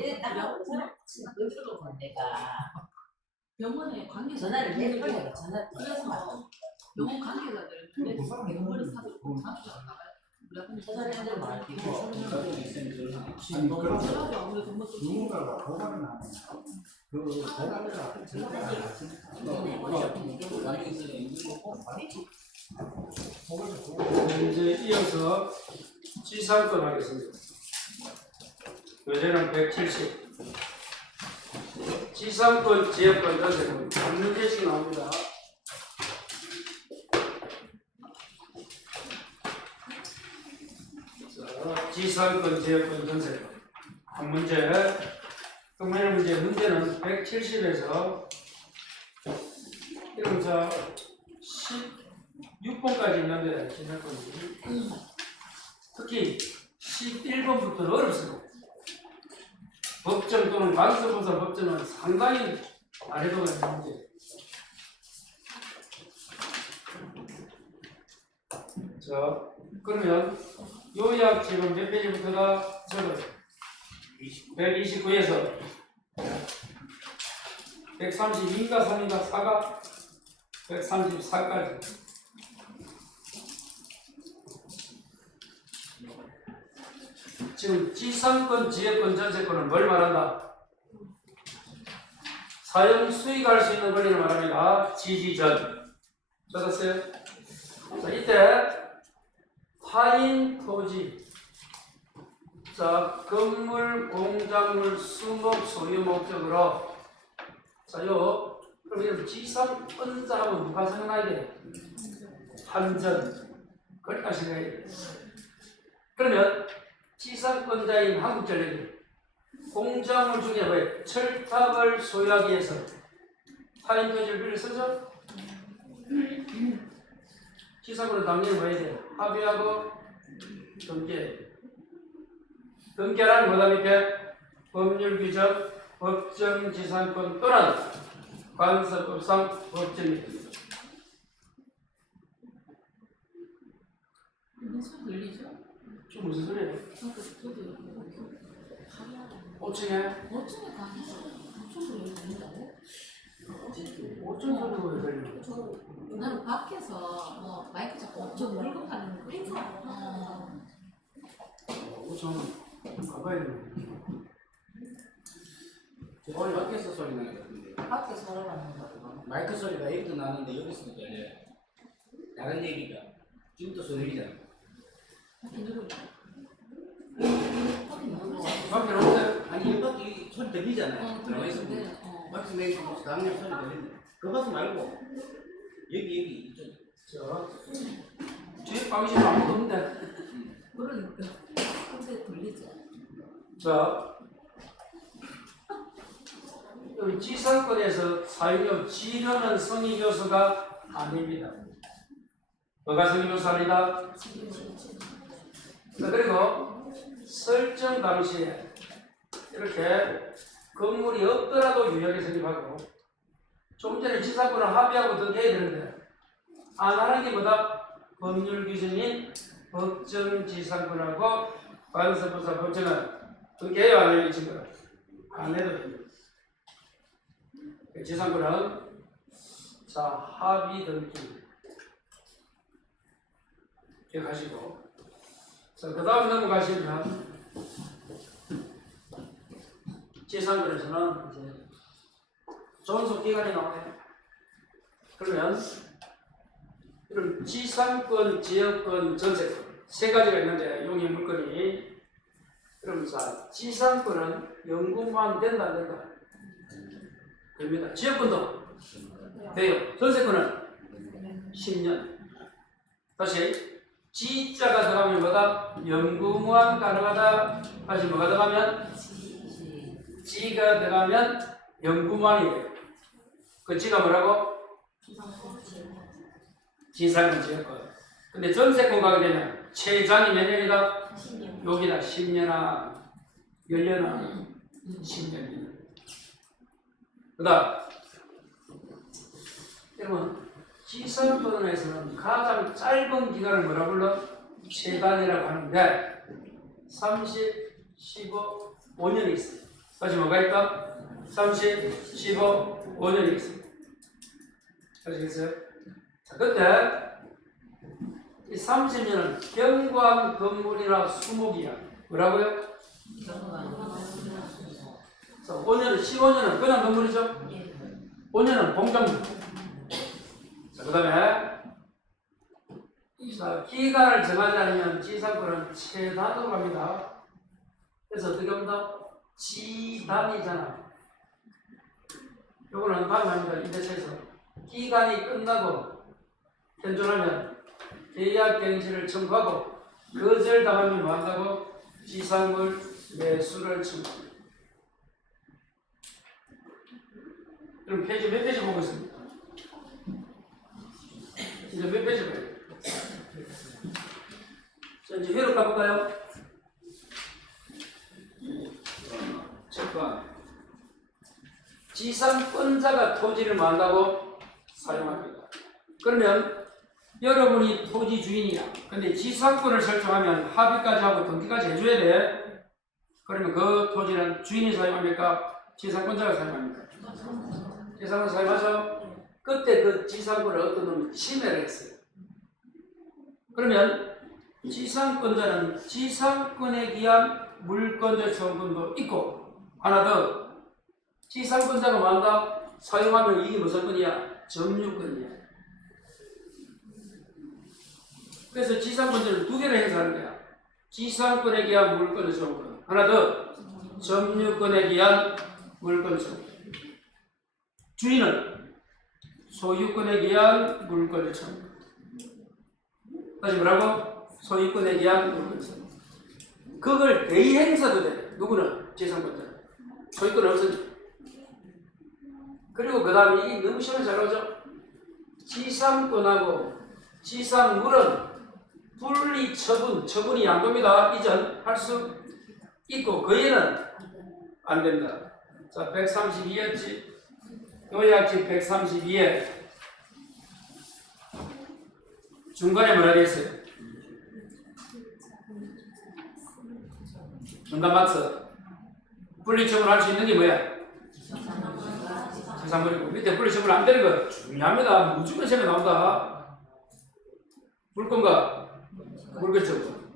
얘 딱 하고 그러고 내가 병원에 관계자 전화를 내 걸려 전화 그래서 병원 관계자들 병원을 사들고 사주지 않나요? 전화를 말고 그래가지고 아무래도 뭐 좀 누군가가 고발을 하면 그 고발자가 절대 안 하지. 이제 이어서 지상권 하겠습니다. 요새는 170. 지상권, 지역권, 전세권 한 문제씩 나옵니다. 자, 지상권, 지역권, 전세권 한 문제. 그러면 문제는 170에서 이런 자 16번까지 있는데 지상권이 특히 11번부터는 어렵습니다. 법정 또는 관서부서 법정은 상당히 난이도가 있는 문제. 자, 그러면 요약 지금 몇 페이지부터가 적어요? 129에서 132인가 3인가 4가 134까지. 지금 지상권, 지역권, 전세권은 뭘 말한다? 사용 수익할 수 있는 권리를 말합니다. 지지전. 찾았어요? 자, 이때 타인 토지, 자, 건물, 공작물, 수목, 소유 목적으로, 자, 그럼 이런 지상권자 하면 누가 생각나야 돼? 한전. 그러니까 생각해야 돼. 그러면 지상권자인 한국전력이 공작물 중에 왜 철탑을 소유하기 위해서 타인 토지를 빌려 쓰죠? 지상권은 당연히 뭐 해야 돼요? 합의하고 등기. 등기하라는 뭐다 밑에 법률 규정, 법정 지상권 또는 관서법상 법정입니다. 무슨 소리 들리죠? 좀 무슨 소리예요? 저도 5층에? 5층에 관계자 5층 소리 들린다고? 5층 소리가 왜 들려요? 나는 밖에서 뭐 마이크 잡고 저 물건 파는 거 행사 5층 가봐야 되는데. 오늘 밖에서 소리 나는 것 같은데 밖에 살아가는 거 마이크 소리가 여기도 나는데 여기서도 들려요. 다른 얘기가 지금도 소리 들리잖아. 밖에 누구 밖에 없어요? 아니 여기 밖에 소리 들리잖아요. 들어가 있으면 들리는데 밖에서 내가 무슨 당연히 소리 들리는데 그 밖에 말고 여기 이쪽 자, 뒤에 방식은 아무도 없는데. 그러니까 근데 들리죠. 자, 여기 지상권에서 사유력 지르는 성의 요소가 아닙니다. 뭐가 성의 요소 아니다? 자, 그리고 설정 당시에 이렇게 건물이 없더라도 유효하게 성립하고 좀 전에 지상권을 합의하고 등기해야 되는데 안 하는 게 뭐다? 법률 규정인 법정 지상권하고 관서법상 법정은 등기해요 안 해요? 이 친구는 안 해도 됩니다. 지상권은 자 합의 등기 기억하시고 자 그 다음 넘어가시면 지상권에서는 이제 존속 기간이 나오네요. 그러면 이런 지상권, 지역권, 전세권 세 가지가 있는데 용의 물건이 그럼 자 지상권은 연금만 된다 안 된다? 됩니다. 지역권도 돼요. 전세권은 10년. 다시 지자가 들어가면 뭐다? 연금만 가능하다. 다시 뭐가 들어가면? 지가 들어가면 연금만이에요. 그 지가 뭐라고? 지상권 지역권. 근데 전세권 가게 되면 최장이 몇 년이다? 10년. 여기다 10년아 10년아 10년. 그 다음 여러분 지상권에서는 가장 짧은 기간을 뭐라 불러? 최단이라고 하는데 30, 15, 5년이 있어요. 다시 뭐가 있다? 30, 15, 5년이 있습니다. 아시겠어요? 자, 근데 이 30년은 경관 건물이나 수목이야. 뭐라고요? 자, 5년은 15년은 그냥 건물이죠? 5년은 공정물. 자, 그 다음에 기간을 정하지 않으면 지상권은 최단으로 갑니다. 그래서 어떻게 합니다? 지단이잖아. 요거는 반응합니다. 임대차에서 기간이 끝나고 현존하면 계약 갱신을 청구하고 거절당하면 뭐 한다고? 지상물 매수를 청구합니다. 그럼 페이지 몇 페이지 보고 있습니까? 이제 몇 페이지 봐요? 자, 이제 회로 가볼까요? 첫번 지상권자가 토지를 만다고 사용합니다. 그러면 여러분이 토지 주인이야. 근데 지상권을 설정하면 합의까지 하고 등기까지 해줘야 돼. 그러면 그 토지는 주인이 사용합니까? 지상권자가 사용합니까? 지상권 사용하죠? 그때 그 지상권을 어떤 놈이 침해를 했어요. 그러면 지상권자는 지상권에 기한 물권자 청구도 있고 하나 더 지상권자가 뭐한다? 사용하면 이게 무슨 권이야? 점유권이야. 그래서 지상권자는 두 개를 행사하는 거야. 지상권에 기한 물권자 청구권 하나 더 점유권에 기한 물권자 청구권. 주인은 소유권에 기한 물권자 청구권. 다시 뭐라고? 소유권에 기한 물권자 청구권. 그걸 대행사도 돼. 누구는? 지상권자. 소유권 없으니까. 그리고 그 다음에 이게 너무 시험에 잘 나오죠? 지상권하고 지상물은 분리 처분이 양도입니다. 이전할 수 있고 그 애는 안 된다. 자, 132였지. 요약지 132에 중간에 뭐라 되어 있어요? 중간 박스. 분리 처분할 수 있는 게 뭐야? 지상물이고 밑에 분리 처분 안 되는 거 중요합니다. 무조건 시험에 나온다. 물권과 물권처분,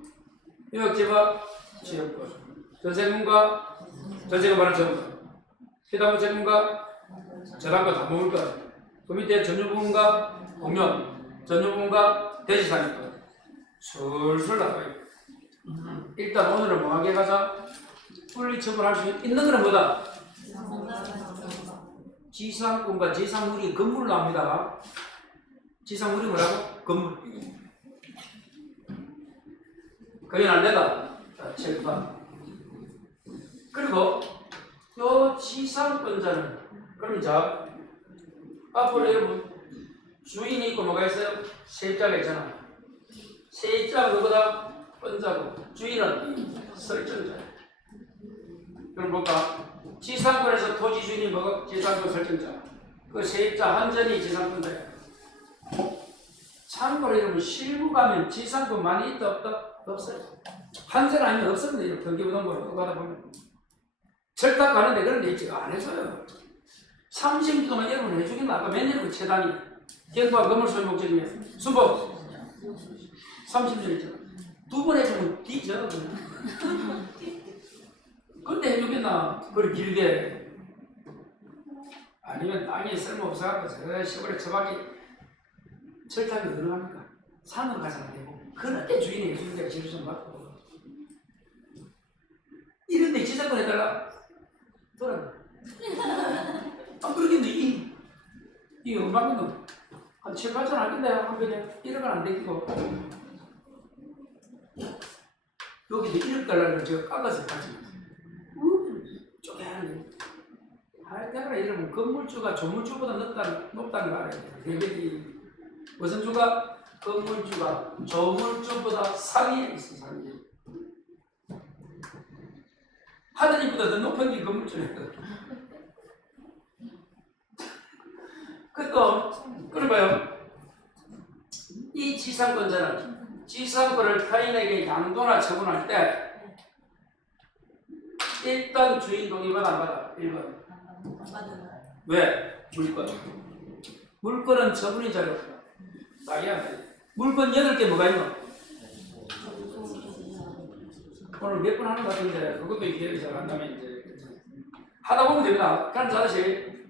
유역지와 지역권, 전세금과 전세금 받는 처분, 피담보 채권과 저당권 담보물권, 그 밑에 전유부분과 공연, 전유부분과 대지상권 술술 나가요. 일단 오늘은 뭐하게 가자? 분리 처분할 수 있는 거는 뭐다? 지상권과 지상물이 건물로 나옵니다. 지상물이 뭐라고? 건물. 그게 안 된다. 자, 7번. 그리고 요 지상권자는 그럼 자 앞으로 여러분 주인이 있고 뭐가 있어요? 세입자가 있잖아. 세입자가 누구다? 권자고 주인은 설정자. 그럼 볼까? 지상권에서 토지 주인이 뭐가? 지상권 설정자. 그 세입자 한전이 지상권자야. 참고로 여러분 실무 가면 지상권 많이 있다 없다? 없어요. 한전 아니면 없습니다. 경기부동본 가다 보면 철탑 가는데 그런 데 있지가 안 해줘요. 30년 동안 여러분 해주겠나? 아까 몇 년이고 최단이 경부와 건물 소유 목적 중에 순법 30년 있잖아. 두 번 해주면 뒤져. 근데 해주겠나? 그리 길게. 아니면 땅이 쓸모없어갖고 제가 시골에 처박이 철탑이 어디로 갑니까? 산으로 가서 안 되고 그런데 주인이 해주는 데가 제일 좀 받고 이런데 지상권 해달라? 돌아가. 아, 그러겠네. 이 음악은 한 7, 8천 하겠네. 한 번에 1억은 안 되고 여기도 1억 달러를 제가 깎아서 가지. 쪼개하는 게. 하여튼 이러면 건물주가 조물주보다 높다는 거 알아야 돼. 대백이 무슨 주가? 건물주가 조물주보다 상위에 있어. 상위에. 하늘이보다 더 높은 게 건물주예요. 그러봐요. 이 지상권자는 지상권을 타인에게 양도나 처분할 때 일단 주인 동의받아 안 받아? 1번. 왜? 물건. 물건은 처분이 자유롭다. 나이 안 돼. 물건 8개 뭐가 있노? 오늘 몇 번 하는 것 같은데 그것도 이해를 잘 한다면 이제 하다 보면 됩니다. 그럼 다시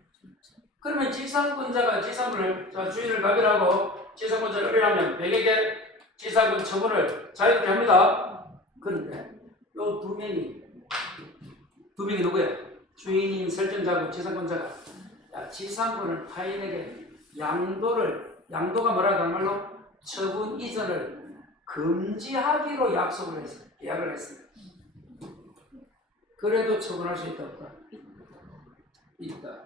그러면 지상권자가 지상권을 자 주인을 가별하고 지상권자를 의뢰하면 100에게 지상권 처분을 자유롭게 합니다. 그런데 요 두 명이 누구예요? 주인인 설정자고 지상권자가 야, 지상권을 타인에게 양도가 뭐라고 하는 말로 처분 이전을 금지하기로 약속을 했어요. 계약을 했어요. 그래도 처분할 수 있다 없다? 있다.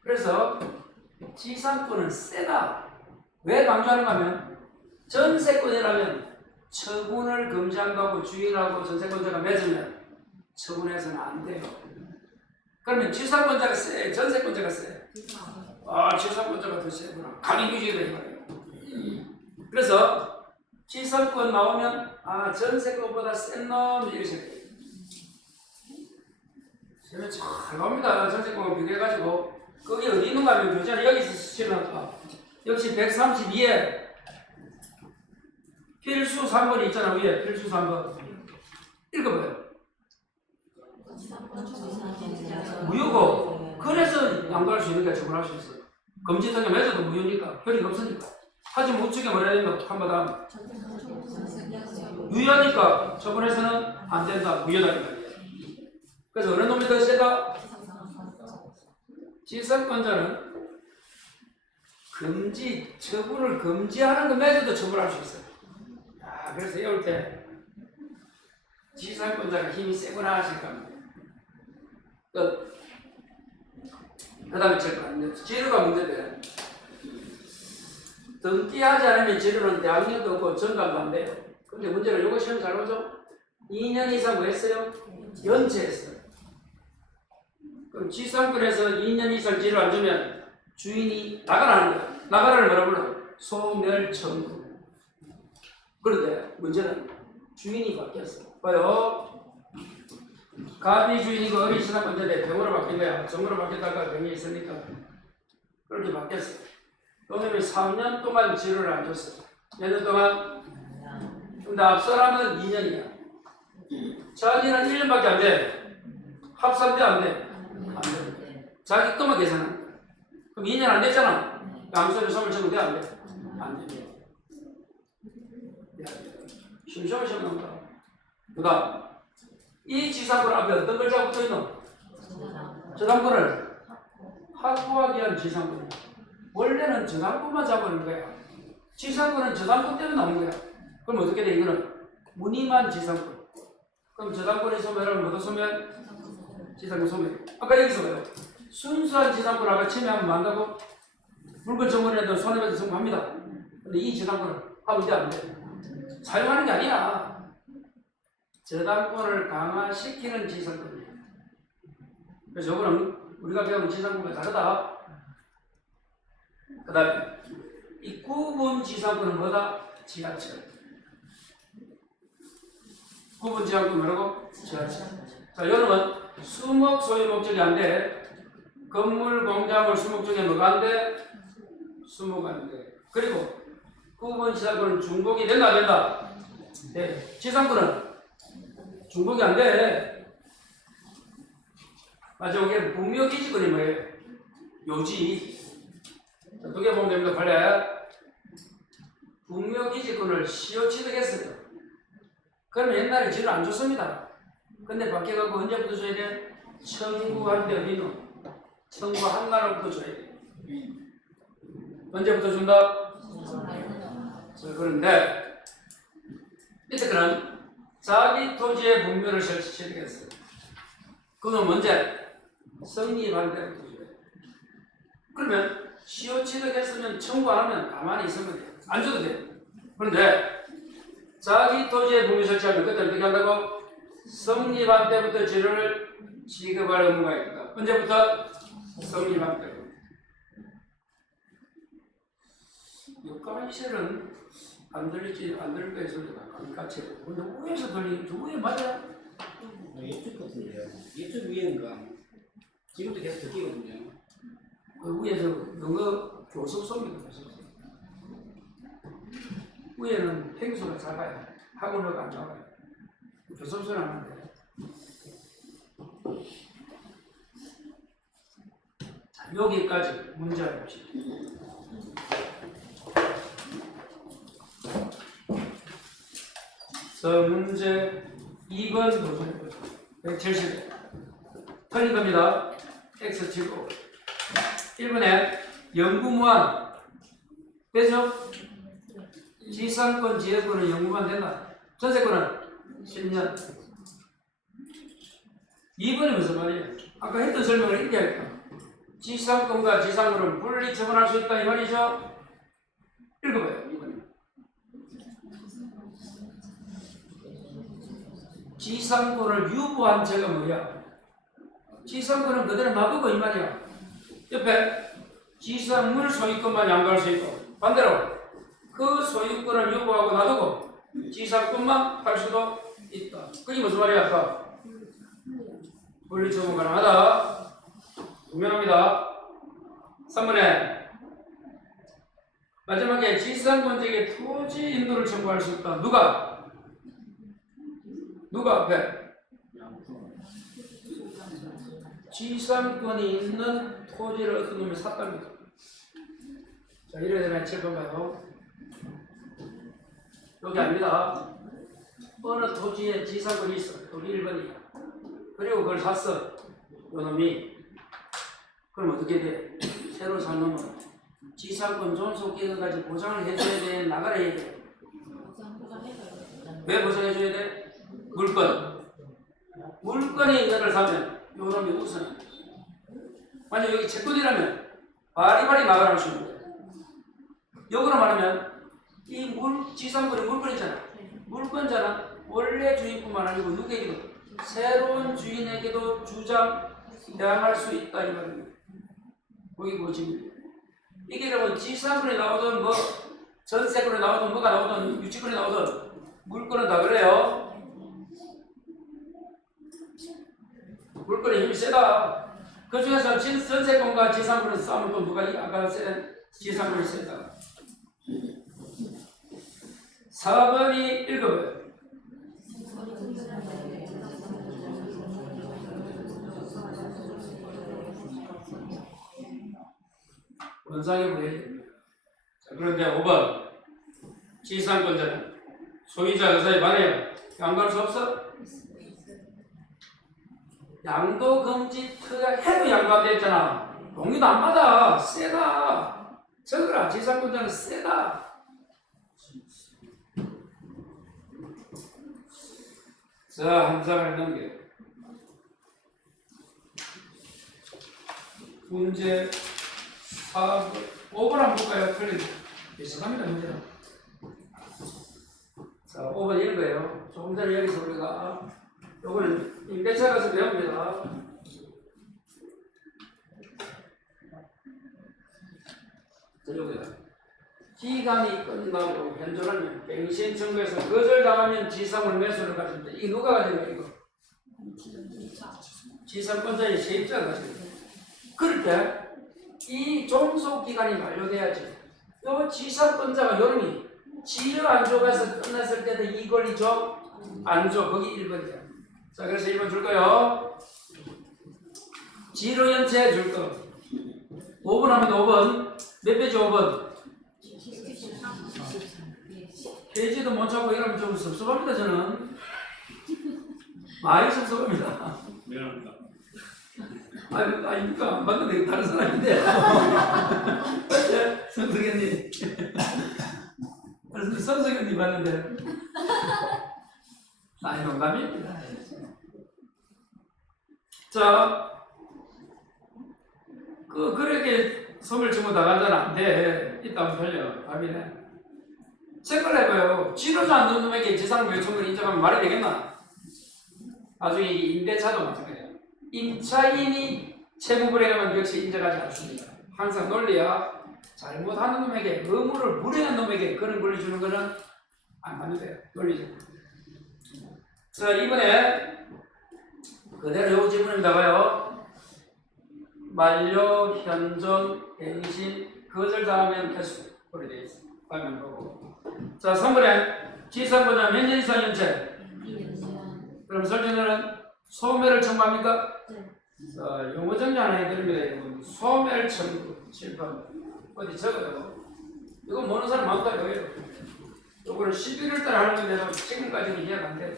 그래서 지상권은 세다. 왜 강조하는가 하면 전세권이라면 처분을 금지한다고 주인하고 전세권자가 맺으면 처분해서는 안 돼요. 그러면 지상권자가 세, 전세권자가 세. 아, 지상권자가 더 세구나. 강인규직이 되지 말이에요. 그래서 지상권 나오면 아, 전세권보다 센 놈 이렇게 생각해요. 세면 잘 나옵니다. 전세권과 비교해가지고 거기 어디 있는가 하면 교재는 여기서 쓰시면 역시 132에 필수 3번이 있잖아. 위에 필수 3번 읽어봐요. 무효고 그래서 양도할 수 있는 게 처분할 수 있어요. 금지통에 맺어도 무효니까 효리가 없으니까. 하지만 우측에 뭐라 해야 된다? 한번 더 유효하니까 처분해서는 안 된다. 무효다. 그래서 어느 놈이 더 세다? 지상권자는 처분을 금지하는 거 맺어도 처분할 수 있어요. 야, 그래서 이럴 때 지상권자가 힘이 세구나 하실 겁니다. 그 다음에 재료가 문제돼요. 등기하지 않으면 재료는 대학료도 없고 전감도 안 돼요. 근데 문제는 이거 시험 잘 보죠? 2년 이상 뭐 했어요? 연체했어요. 그럼 지상권에서 2년 이상 재료 안 주면 주인이 나가라는 거야. 나가라를 뭐라 불러? 소멸청구. 그런데 문제는 주인이 바뀌었어. 봐요. 갑이 주인이고 어린 지상권자인데 병으로 바뀐 거야. 정으로 바뀌었다가 병이 있으니까 그렇게 바뀌었어. 그러면 3년 동안 재료를 안 줬어. 몇 년 동안? 근데 앞 사람은 2년이야. 자기는 1년밖에 안 돼. 합산돼 안 돼? 안 돼. 자기 것만 계산하는 거야. 그럼 2년 안 됐잖아. 암소를 소멸청구 돼? 안 돼? 안 돼. 심심한 시험 나온다. 그 다음 이 지상권 앞에 어떤 글자가 붙어있노? 저당권을 확보하기 위한 지상권. 원래는 저당권만 잡아오는 거야. 지상권은 저당권 때문에 나오는 거야. 그럼 어떻게 돼? 이거는 무늬만 지상권. 그럼 저당권이 소멸하면 뭐도 소멸? 지상권 소멸. 아까 여기서 봐요. 순수한 지상권 아까 침해하면 뭐 한다고? 물건 정원에도 손해배상 청구합니다. 근데 이 지상권을 하면 돼? 안 돼? 사용하는 게 아니야. 저당권을 강화시키는 지상권이에요. 그래서 저거는 우리가 배우는 지상권과 다르다. 그 다음에 이 구분 지상권은 뭐다? 지하철. 구분 지상권 뭐라고? 지하철. 자, 여러분 수목 소유 목적이 안 돼. 건물, 공작물, 수목 중에 뭐가 안 돼? 수목 안 돼. 그리고 구분 지상권은 중복이 된다 안 된다? 네. 지상권은 중복이 안 돼. 마지막에 분묘기지권이 뭐예요? 요지. 두 개 보면 됩니다. 빨리. 분묘기지권을 시효 취득했어요. 그러면 옛날에 지를 안 줬습니다. 근데 바뀌어갖고 언제부터 줘야 돼? 청구할 때 어디노? 청구한 날부터 줘야 돼. 언제부터 준다? 그런데 이때 그는 자기 토지의 분묘를 취득했어요. 그건 언제? 성립한 때부터 줘야 돼. 그러면 시효 취득했으면 청구 안 하면 가만히 있으면 돼. 안 줘도 돼. 그런데 자기 토지의 분묘 설치하면 그때 어떻게 한다고? 성립한 때부터 재료를 지급할 의무가 있다. 언제부터? 성립한 때부터. 여기까지는 안 들릴지 안 들릴까 해서 같이. 근데 위에서 들리는 저 위에 맞아? 옆쪽 같은데요. 옆쪽 위에인가? 지금도 계속 듣기거든요. 그 위에 저 영어 교습 소리가 있어요. 위에는 팽수가 작아요. 학원료가 안 작아요. 교습 소리 안 나는데. 여기까지 문제를 봅시다. 자, 문제 2번 도전해보죠. 170. 틀린 겁니다. X치고. 1번에 영구무한. 되죠? 지상권, 지혜권은 영구무한 된다. 전세권은 10년. 2번이 무슨 말이에요? 아까 했던 설명을 이렇게 할까? 지상권과 지상권은 분리 처분할 수 있다 이 말이죠? 읽어봐요. 2번. 지상권을 유보한 죄가 뭐야? 지상권은 그대로 놔두고 이 말이야. 옆에 지상물 소유권만 양도할 수 있고 반대로 그 소유권을 유보하고 놔두고 지상권만 팔 수도 있다. 그게 무슨 말이야? 아까 분리처분 가능하다. 분명합니다. 3번에 마지막에 지상권자에게 토지 인도를 청구할 수 있다. 누가 앞에? 지상권이 있는 토지를 어떤 놈이 샀답니다. 자, 이래야 되나? 7번 봐요. 여기 아닙니다. 어느 토지에 지상권이 있어. 여기 1번이야. 그리고 그걸 샀어. 요 놈이. 그럼 어떻게 돼? 새로 산 놈은 지상권 존속 기간까지 보장을 해줘야 돼? 나가라 해야 돼? 왜 보장해줘야 돼? 물건이 있는 걸 사면 요 놈이 우선. 만약 여기 채권이라면 바리바리 나가라 할 수 있는 거야. 역으로 말하면 이 지상권이 물건이잖아. 물건자는 원래 주인뿐만 아니고 누구에게도 새로운 주인에게도 주장대항할 수 있다 이 말입니다. 거기 보시면 이게 여러분 지상권이 나오든 뭐 전세권이 나오든 뭐가 나오든 유치권이 나오든 물건은 다 그래요. 물건의 힘이 세다. 그 중에서 전세권과 지상권을 싸우면 또 누가 아까 센 지상권이 세다. 4번이 읽어봐요. 원상이 보여집니다. 자, 그런데 5번 지상권자는 소유자 의사에 반해 양도할 수 없어? 양도 금지 특약해도 양도 안 됐잖아. 동의도 안 받아. 세다. 적으라. 지상권자는 세다. 자, 한 장을 넘겨. 문제 4번, 5번 한번 볼까요? 틀리죠? 비슷합니다, 문제는. 자, 5번 읽어요. 조금 전에 여기서 우리가 요거는 임대차 가서 배웁니다. 자, 여기다. 기간이 끝나고 현존하면 갱신 청구에서 거절당하면 지상물 매수를 가집니다. 이게 누가 가진 거야, 이거? 지상권자의 세입자가 가진 거야. 그럴 때 이 종속 기간이 만료돼야지. 요 지상권자가 요놈이 지료 안 줘가서 끝났을 때도 이 권리 줘? 안 줘. 거기 1번이야. 자, 그래서 1번 줄 거요. 지료 연체 줄 거. 5번 하면 5번. 몇 페이지 5번? 페이지도 못 찾고 이러면 좀 섭섭합니다, 저는. 많이 섭섭합니다. 미안합니다. 아닙니까? 안 봤는데 다른 사람인데. 성석현님. 그래서 성석현님 봤는데. 아니, 농담입니다. 자, 그렇게 섬을 치고 나간다는 안 돼. 이따 한번 돌려. 답이네. 체크를 해봐요. 지도자 안 넣는 놈에게 재산을 요청을 인정하면 말이 되겠나? 나중에 임대차도 마찬가지야. 임차인이 채무불이라면 역시 인정하지 않습니다. 항상 논리야. 잘못하는 놈에게, 의무를 무례한 놈에게 그런 권리 주는 거는 안 맞는데요. 논리죠. 자, 이번에 그대로 요 지문입니다. 봐요. 만료, 현존, 행신, 거절 당하면 개수. 그렇게 되어 있습니다. 화면 보고. 자, 3번에 지상보다 몇 년 이상 연체. 그럼 설정에는 소멸을 청구합니까? 자, 용어 정리 하나 해드립니다. 이건 소멸 청구 7번. 어디 적어요. 이거 모르는 사람 많다 이거예요. 요거는 11월 달에 하는 건데 지금까지는 이해가 안 돼.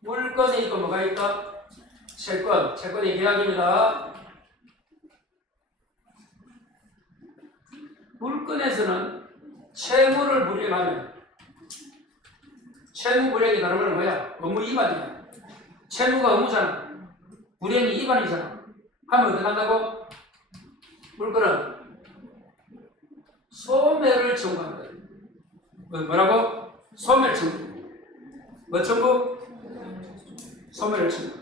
물건이 있고 뭐가 있다? 채권의 계약입니다. 물건에서는 채무를 불이행하면 채무 불이행이 다른 건 뭐야? 업무 위반이야. 채무가 업무잖아. 불이행이 위반이잖아. 하면 어떻게 한다고? 물건은 소멸을 청구한다. 뭐라고? 소멸 청구. 뭐 청구? 소멸을 청구.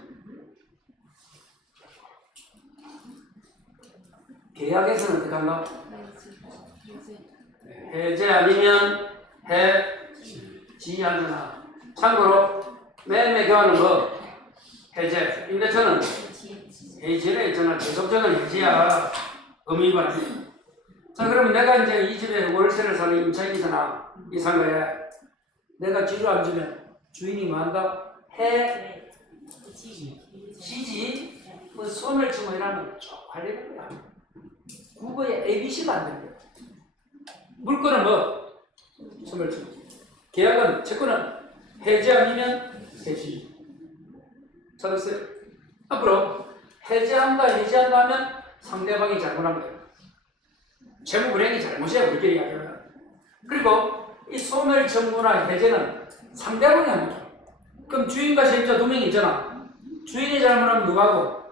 계약에서는 어떻게 한다? 해제 아니면 해지하느나. 참고로 매매 교환은 뭐? 해제. 임대차는 해지래 있잖아. 계속적인 해지야. 의무 위반 아니야. 자, 그러면 내가 이제 이 집에 월세를 사는 임차인이잖아. 이 상가에. 내가 지주 안 주면 주인이 뭐 한다? 지지. 뭐 소멸 청구이라면 쪽팔리는 거야. 국어에 ABC가 안 되는 거야. 물건은 뭐? 소멸 청구. 계약은, 채권은 해지 아니면 해지. 찾았어요? 앞으로 해지한다 하면 상대방이 잘못한 거예요. 채무 불이행이 잘못이야, 우리끼리 이야기하면. 그리고 이 소멸 청구나 해제는 상대방이 합니다. 그럼 주인과 세입자 두 명이 있잖아. 주인이 잘못하면 누가 하고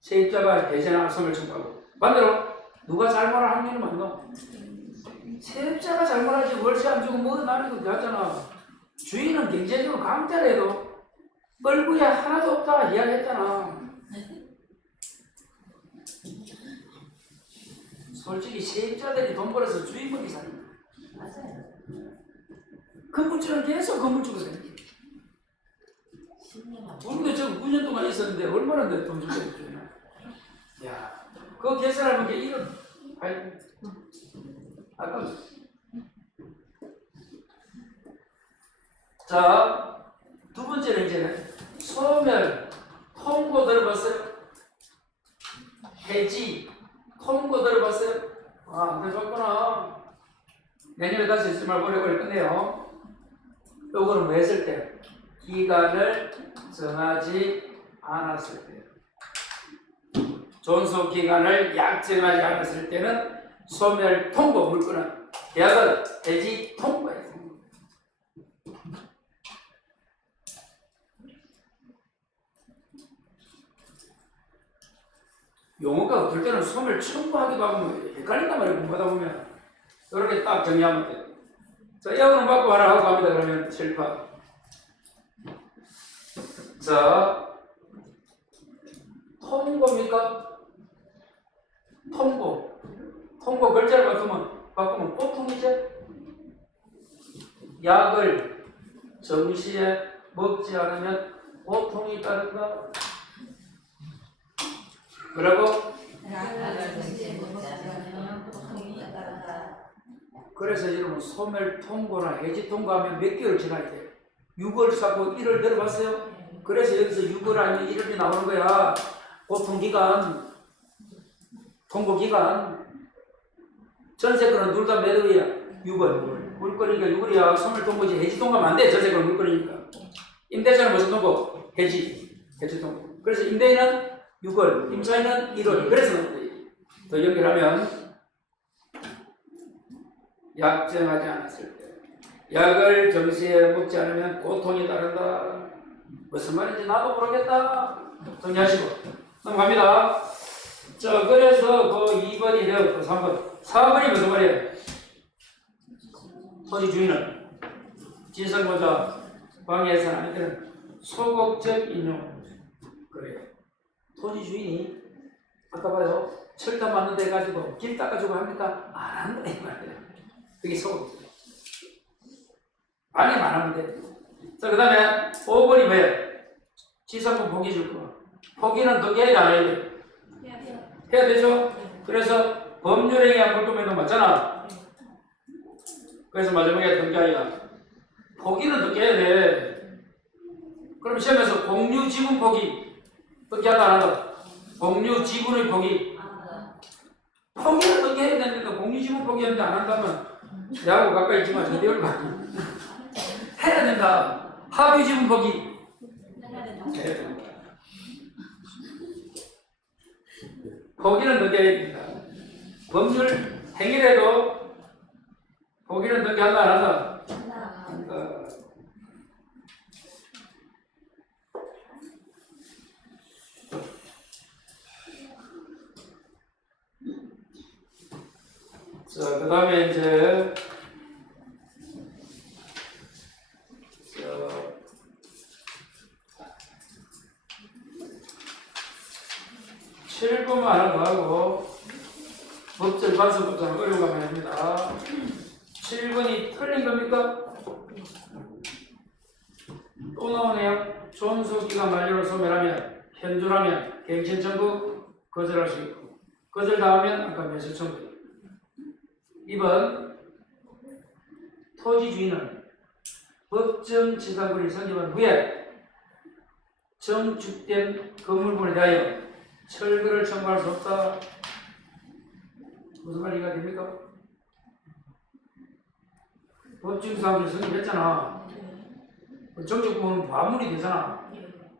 세입자가 해제나 소멸 청구하고. 반대로 누가 잘못할 확률이 많노? 세입자가 잘못하지 월세 안 주고 뭐 나는 거 하잖아. 주인은 경제적으로 강탈해도 얼굴에 하나도 없다 이야기했잖아. 솔직히 세입자들이 돈 벌어서 주인분이 사는 거야. 맞아요. 건물주는 계속 건물주가 되는 거야. 10년 우리도 저 9년 동안 있었는데 얼마나 내 돈 주고 주나. 야, 그거 계산하면 게 이런. 아이고. 아까. 자, 두 번째는 이제 소멸, 통고 들어봤어요? 해지, 통고 들어봤어요? 아, 안 들어봤구나. 내년에 다시 있을 말 오래오래 끝내요. 요거는 뭐 했을 때? 기간을 정하지 않았을 때. 존속 기간을 약정하지 않았을 때는 소멸 통고, 물건은 계약은 해지 통고예요. 용어가 어떨 때는 소멸 청구하기도 하고 헷갈린단 말이에요. 공부하다 보면 이렇게 딱 정리하면 돼요. 자, 여우는 받고 하나 하고 갑니다. 그러면 7파. 자, 통고입니까? 통고 글자를 바꾸면 보통이죠. 약을 정시에 먹지 않으면 고통이 따른다. 그리고 그래서 여러분 소멸 통고나 해지 통고하면 몇 개월 지나야 돼요? 6월 사고 1월 들어봤어요? 그래서 여기서 6월 아니면 1월이 나오는 거야. 고통기간, 통고기간. 전세권은 둘 다 몇 월이야? 6월. 물건이니까 6월이야. 소멸 통고지. 해지 통고하면 안 돼. 전세권은 물건이니까. 임대차는 무슨 통고? 해지 통고. 그래서 임대인은 6월, 임차인은 1월. 그래서 더 연결하면 약정하지 않았을 때 약을 정시에 먹지 않으면 고통이 따른다. 무슨 말인지 나도 모르겠다. 정리하시고 넘어갑니다. 자, 그래서 그 2번이 되었고 3번 4번이 무슨 말이에요? 토지 주인은 지성보자 방해해서는 안 되는 소극적 인용. 그래요. 토지 주인이 아까 봐요. 철탑 맞는 데 가지고 길 닦아주고 합니까? 안 한다 이 말이에요. 그게 소극. 방해만 하면 돼. 자, 그 다음에 5번이 뭐예요? 지상권 포기 줄 거. 포기는 더 해야 안 해야 돼? 해야 되죠? 그래서 법률행위한 물권행동 맞잖아. 그래서 마지막에 등기하여 포기는 더 해야 돼. 그럼 시험에서 공유 지분 포기 등기한다 안 한다? 공유 지분의 포기 포기는 더 해야 되는데 공유 지분 포기하는데 안 한다면 내하고 가까이 있지만 저리 얼마 해야 된다. 합의 지분 포기 해야 된다. 포기는 등기해야 됩니다. 법률 행위라도 포기는 등기한다 안 한다? 한다. 자, 그 다음에 이제 7번만 하나 더 하고 법절 반성법상 어려운 거 많이 합니다. 7번이 틀린 겁니까? 또 나오네요. 존속기간 만료로 소멸하면 현존하면 갱신 청구 거절할 수 있고 거절당하면 아까 매수 청구. 2번 토지 주인은 법정 지상권이 성립한 후에 정축된 건물물에 대하여 철거를 청구할 수 없다. 무슨 말이가 됩니까? 법정 지상권이 성립했잖아. 정축부는 과물이 되잖아.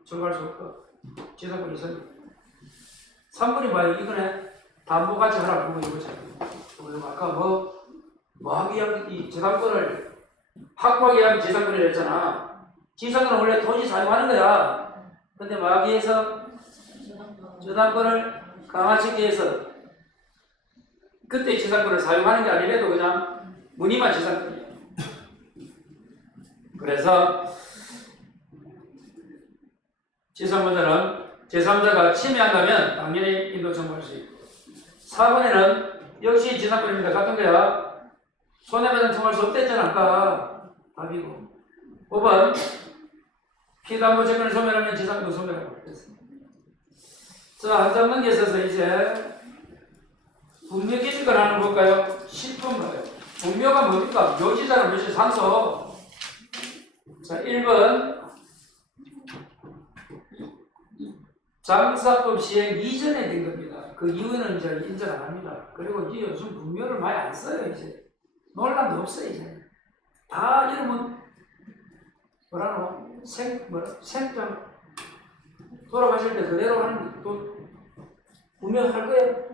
철거할 수 없다. 지상권이 성립. 3번이 뭐야? 이거네. 담보가치 하라고 이거잖아. 아까 뭐 하기 위한 이 재산권을 확보하기 위한 재산권을 했잖아. 지상권은 원래 토지 사용하는 거야. 근데 뭐 하기 위해서 재산권을 강화시키기 위해서 그때 재산권을 사용하는 게 아니래도 그냥 무늬만 재산권이야. 그래서 지상권자는 제3자가 침해한다면 당연히 인도 청구할 수 있고 4번에는 역시 지상권입니다. 같은 거야. 손해배상 청구할 수 없댔잖아. 아까 답이고 5번 피담보 채권을 소멸하면 지상권도 소멸하고 그랬어. 자, 한 장 넘겨서 이제 분묘 기준권 하나 볼까요? 10번 봐요. 분묘가 뭡니까? 묘지잖아. 묘지 산소. 자, 1번 장사법 시행 이전에 된 겁니다. 그 이후에는 이제 인정 안 합니다. 그리고 이제 요즘 분묘를 많이 안 써요. 이제 논란도 없어요. 이제 다 이러면 뭐라노? 생장 돌아가실 때 그대로 하는 또 분묘할 거예요.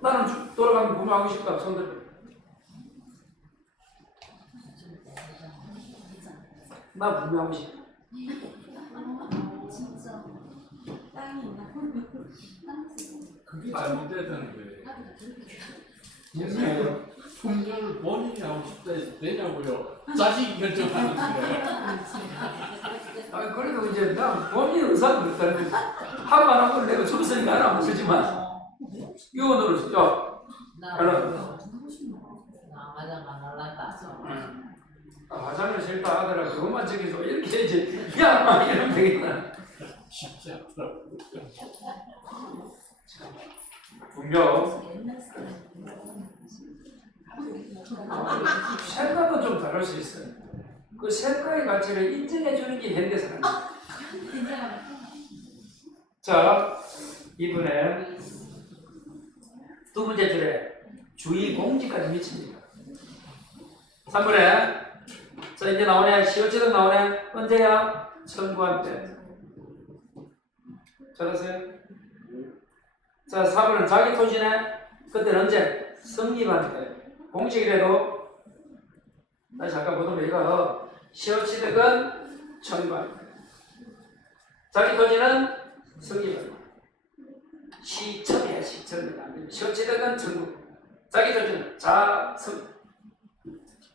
나는 돌아가면 분묘하고 싶다. 손들. 나 분묘하고 싶다. 진짜 땅이 있나? 그게 잘못됐다는 거예요. 무슨 품종을 본인이 하고 싶다 해서 되냐고요. 자식이 결정하는 거예요. 아, 그래도 이제 나 본인 의사도 그렇다는 거지. 하고 안 하고 내가 줬으니까 안 하고 쓰지만 이거는 나 알아. 화장 안 할란다. 화장을 싫다 하더라. 그것만 저기서 이렇게 이제 야 이러면 되겠다. 쉽지 않더라고요. 분명 생각은 좀 다를 수 있어요. 그 생각의 가치를 인정해 주는 게 현대사람. 자, 이번에 두 번째 줄에 주의 공지까지 미칩니다. 3번에 자 이제 나오네. 시효지등 나오네. 언제야? 청구한 때. 잘하세요? 자 4번은 자기 토지네. 그때는 언제? 성립한 때. 공식이라도 다시 잠깐 보던 이거 시효지등은 청구한 때. 자기 토지는 성립한 때. 시청이야. 시청이다. 시효지등은 청구. 자기 토지는 자성.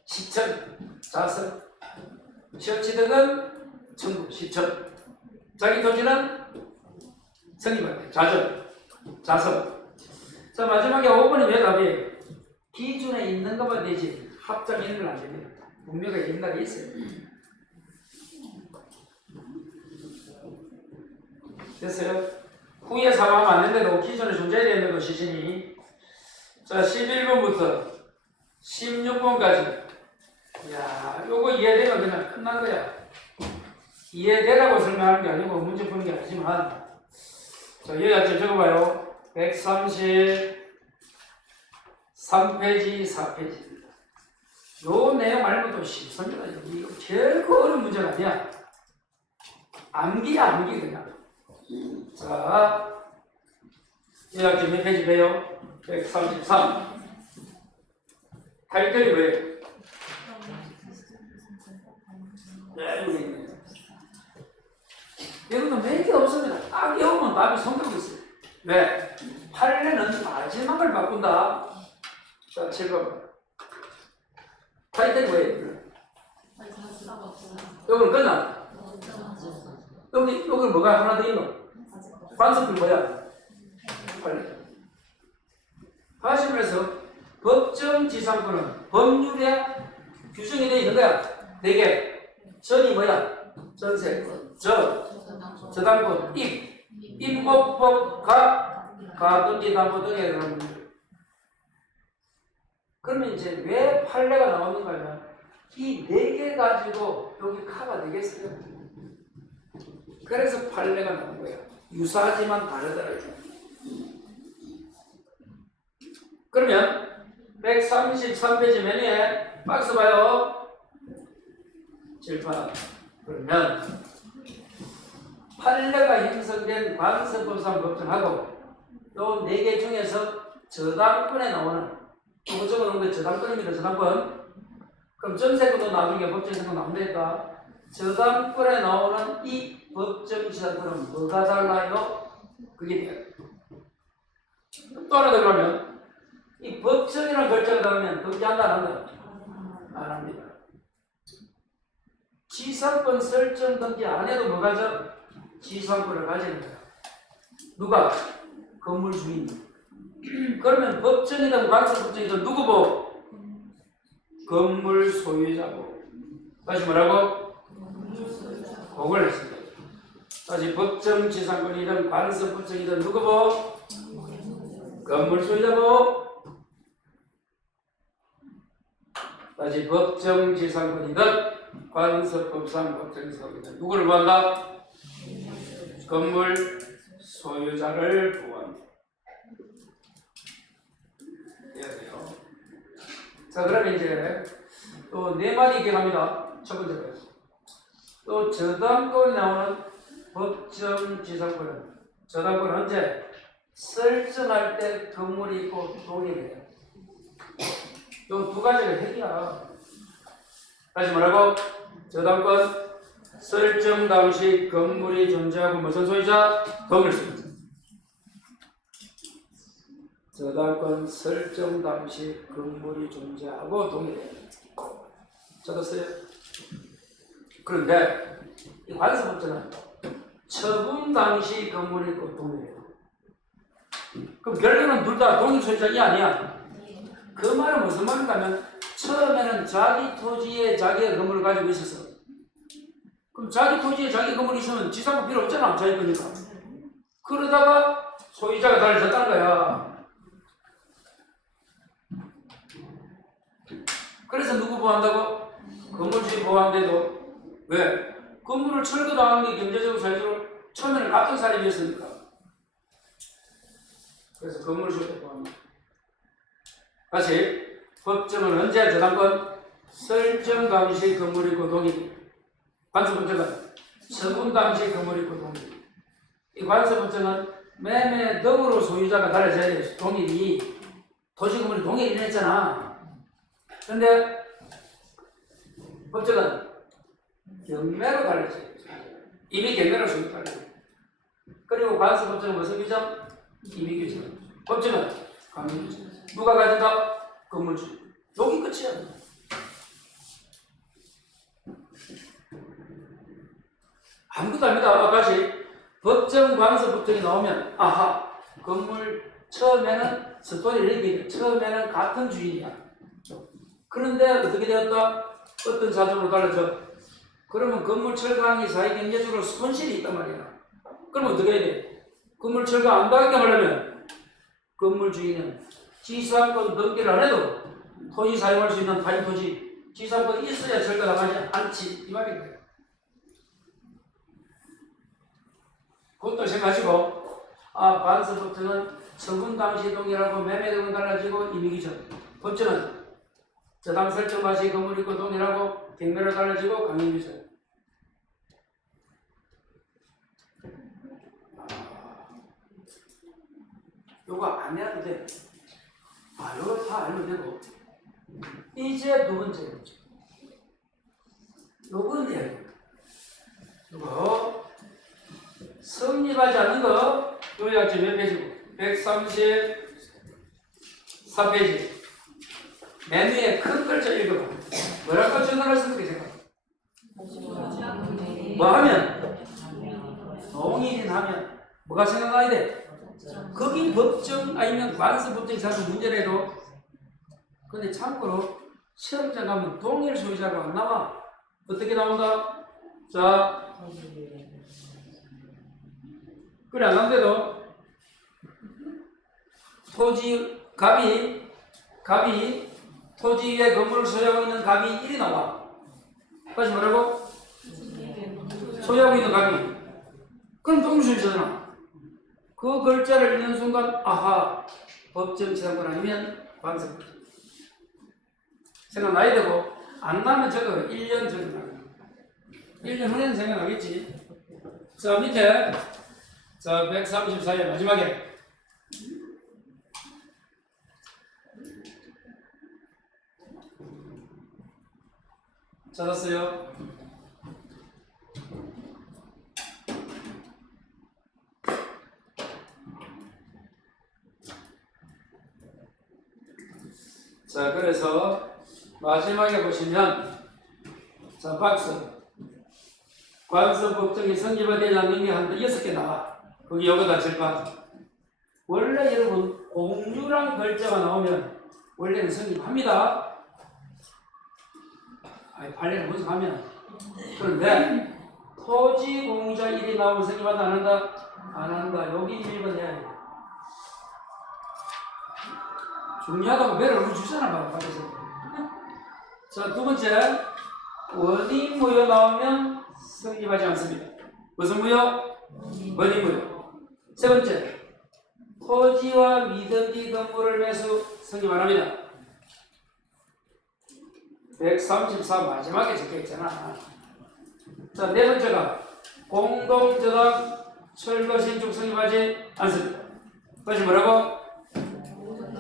시청. 자성. 시효지등은 청구. 시청. 자기 토지는 성립한 때. 자정. 자성. 자 마지막에 5번이 왜 답이에요? 기준에 있는 것만 되지 합정 있는 건 안 됩니다. 분명히 있는 게 있어요. 됐어요? 후에 사망하면 안 된대도 기존에 존재해야 된다고 시신이. 자, 11번부터 16번까지. 이야, 요거 이해되면 그냥 끝난 거야. 이해되라고 설명하는 게 아니고 문제 푸는 게 아니지만. 자, 여기가 좀 적어봐요. 133페이지, 4페이지. 요 내용 말고 또 쉽습니다. 이거 결코 어려운 문제가 아니야. 암기야, 암기 그냥. 자, 여기 지금 몇 페이지 배요? 133. 타이틀이 뭐예요? 네, 여기 있네요. 여러분은 몇개 없습니다. 딱 외우면 답이 성공이 있어요. 왜? 판례는 마지막을 바꾼다. 자, 7번. 타이틀이 뭐예요? 여기는 끝나. 여기 뭐가 하나 더 있노? 관습이 뭐야? 판례. 다시 말해서 법정지상권은 법률에 규정이 되어 있는 거야. 4개. 전이 뭐야? 전세, 저당권, 임법법, 가등기담보 등에 대한 문제. 그러면 이제 왜 판례가 나오는가 하면 이 4개 가지고 여기 카가 되겠어요. 그래서 판례가 나온 거야. 유사하지만 다르더라. 그러면 133페이지 맨 위에 박스 봐요. 칠판. 그러면 판례가 형성된 관습법상 법정하고 요 4개 중에서 저당권에 나오는 이거 적어놓은 게 저당권입니다. 저당권. 그럼 전세권도 나중에 법정에서 나온다니까 저당권에 나오는 이 법정지상권은 뭐가 달라요? 그게 돼요. 또 하나 더 그러면 이 법정이라는 결정을 하면 등기한다 안 한다? 안 합니다. 지상권 설정 등기 안 해도 뭐가 죠? 지상권을 가지는 거야. 누가? 건물 주인. 그러면 법정이든 관습법정이든 누구 보? 건물 소유자고. 다시 뭐라고? 그걸 했습니다. 다시 법정 지상권이든 관습법정이든 누구 보? 건물 소유자고. 다시 법정 지상권이든 관습법상 법정지상권이든 누구를 보한다? 건물 소유자를 보호합니다. 해야 돼요. 자, 그러면 이제 또 4마디 기억합니다. 첫 번째 거. 또 저당권이 나오는 법정지상권은 저당권은 언제? 설정할 때 건물이 있고 돈이 돼요. 이 2가지가 핵이야. 다시 뭐라고? 저당권 설정 당시 건물이 존재하고 무슨 소유자? 건물 소유자. 저당권 설정 당시 건물이 존재하고 동일해요. 적었어요? 그런데 이 관습법정은 처분 당시 건물이 있고 동일해요. 그럼 결국은 둘 다 동일 소유자이 아니야? 그 말은 무슨 말인가 하면 처음에는 자기 토지에 자기의 건물을 가지고 있었어. 그럼 자기 토지에 자기 건물이 있으면 지상권 필요 없잖아. 자기 거니까. 그러다가 소유자가 달라졌다는 거야. 그래서 누구 보호한다고? 건물주의 보호한대도. 왜? 건물을 철거당한 게 경제적으로 사회적으로 처음에는 같은 사람이었으니까. 그래서 건물주의 보호합니다. 다시 법정은 언제 저당권? 설정 당시 건물이 있고 동일. 관습법정은 처분 당시 건물이 있고 동일. 이 관습법정은 매매 등으로 소유자가 달라져야 돼요. 동일이. 토지 건물이 동일이 했잖아. 그런데 법정은 경매로 달라져요. 이미 경매로 소유 달라져요. 그리고 관습법정은 무슨 규정? 임의 규정. 법정은 강요 규정. 누가 가진다? 건물주. 여기 끝이야. 아무것도 아닙니다. 다시 법정 관습법정이 나오면 아하 건물 처음에는 스토리를 얘기해. 처음에는 같은 주인이야. 그런데 어떻게 되었다? 어떤 사정으로 달라져? 그러면 건물 철거하는 게 사회 경제적으로 손실이 있단 말이야. 그럼 어떻게 해야 돼? 건물 철거 안 받게 하려면 건물 주인은 지상권 등기를 안 해도 토지 사용할 수 있는 타인 토지 지상권이 있어야 철거 나가지 않지 이 말입니다. 그것도 생각하시고 관서법정은 청군 당시 동일하고 매매 등은 달라지고 이미기 전 법정은 저당 설정 당시 건물 있고 동일하고 경매로 달라지고 강행기 전 요거 안 해도 돼. 요거 다 알면 되고. 이제 두 번째. 요건 해야 요거 성립하지 않는 거 요약지 몇 페이지고? 134페이지. 맨 위에 큰 글자 읽어봐. 뭐라고 전달했습니까 제가? 뭐 하면? 동일인 하면 뭐가 생각나야 돼? 거기 법정 아니면 관서법정이 사실 문제라도 근데 참고로 시험장 가면 동일 소유자가 안 나와. 어떻게 나온다? 자, 그래 안 나온데도 토지 갑이 토지 위에 건물을 소유하고 있는 갑이 1이 나와. 다시 뭐라고? 소유하고 있는 갑이. 그럼 동일 소유자잖아. 그 글자를 읽는 순간 아하 법정 지상권 아니면 관서 생각나야 되고 안 나면 저거 1년 전에 나가 1년 후에는 생각나겠지. 자 밑에 자 134页 마지막에 찾았어요? 자, 그래서 마지막에 보시면 자, 박스 관서법정이 성립되지 않는 게 한 6개 나와. 거기 여기다 절반. 원래 여러분 공유랑 글자가 나오면 원래는 성립합니다. 판례를 분석하면. 그런데 토지 공유자 1이 나오면 성립한다 안 한다? 안 한다. 여기 1번 해야 돼. 중요하다고 매를 우리 주잖아, 밖에서. 자, 두 번째, 원인 무효 나오면 성립하지 않습니다. 무슨 무효? 원인 무효. 세 번째, 토지와 미등기 건물을 매수 성립 안 합니다. 134 마지막에 적혀 있잖아. 자, 네 번째가 공동저당 철거 신축 성립하지 않습니다. 다시 뭐라고?